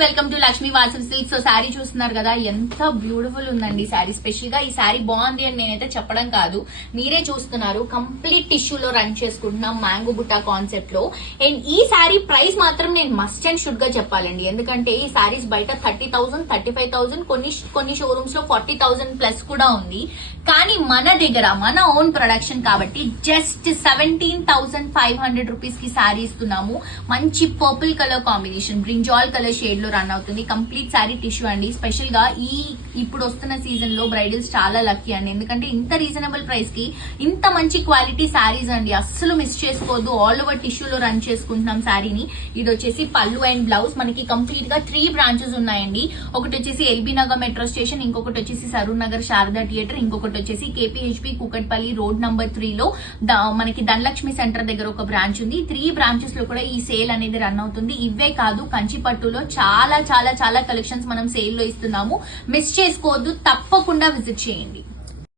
Welcome to Lakshmi Vasavi silk. So sari చూస్తున్నారు కదా, ఎంత బ్యూటిఫుల్ ఉందండి శారీ. స్పెషల్ గా ఈ శారీ బాగుంది అని నేనైతే చెప్పడం కాదు, మీరే చూస్తున్నారు. కంప్లీట్ టిష్యూలో రన్ చేసుకుంటున్నాం మ్యాంగో బుట్టా కాన్సెప్ట్ లో. అండ్ ఈ శారీ ప్రైస్ మాత్రం నేను మస్ట్ అండ్ షుడ్ గా చెప్పాలండి, ఎందుకంటే ఈ శారీస్ బయట 30,000, 35,000, కొన్ని షోరూమ్స్ లో 40,000 ప్లస్ కూడా ఉంది. కానీ మన దగ్గర మన ఓన్ ప్రొడక్షన్ కాబట్టి జస్ట్ 17,500 రూపీస్ కి శారీ ఇస్తున్నాము. మంచి purple colour combination, brinjal colour shade లో రన్ అవుతుంది. కంప్లీట్ శారీ టిష్యూ అండి. స్పెషల్ గా ఇప్పుడు వస్తున్న సీజన్ లో బ్రైడల్స్ చాలా లక్కీ అండి, ఎందుకంటే ఇంత రీజనబుల్ ప్రైస్ కి ఇంత మంచి క్వాలిటీ శారీస్ అండి. అస్సలు మిస్ చేసుకోవద్దు. ఆల్ ఓవర్ టిష్యూలో రన్ చేసుకుంటున్నాం శారీని. ఇది వచ్చేసి పళ్ళు అండ్ బ్లౌజ్. మనకి కంప్లీట్ గా 3 బ్రాంచెస్ ఉన్నాయండి. ఒకటి వచ్చేసి ఎల్బీ నగర్ మెట్రో స్టేషన్, ఇంకొకటి వచ్చేసి సరూర్ నగర్ శారదా థియేటర్, ఇంకొకటి వచ్చేసి కేపీహెచ్పి కూకట్పల్లి రోడ్ నంబర్ 3 లో మనకి ధనలక్ష్మి సెంటర్ దగ్గర ఒక బ్రాంచ్ ఉంది. 3 బ్రాంచెస్ లో కూడా ఈ సేల్ అనేది రన్ అవుతుంది. ఇవే కాదు, కంచి పట్టులో చాలా చాలా చాలా కలెక్షన్స్ మనం సేల్ లో ఇస్తున్నాము. మిస్ చేసుకోవద్దు, తప్పకుండా విజిట్ చేయండి.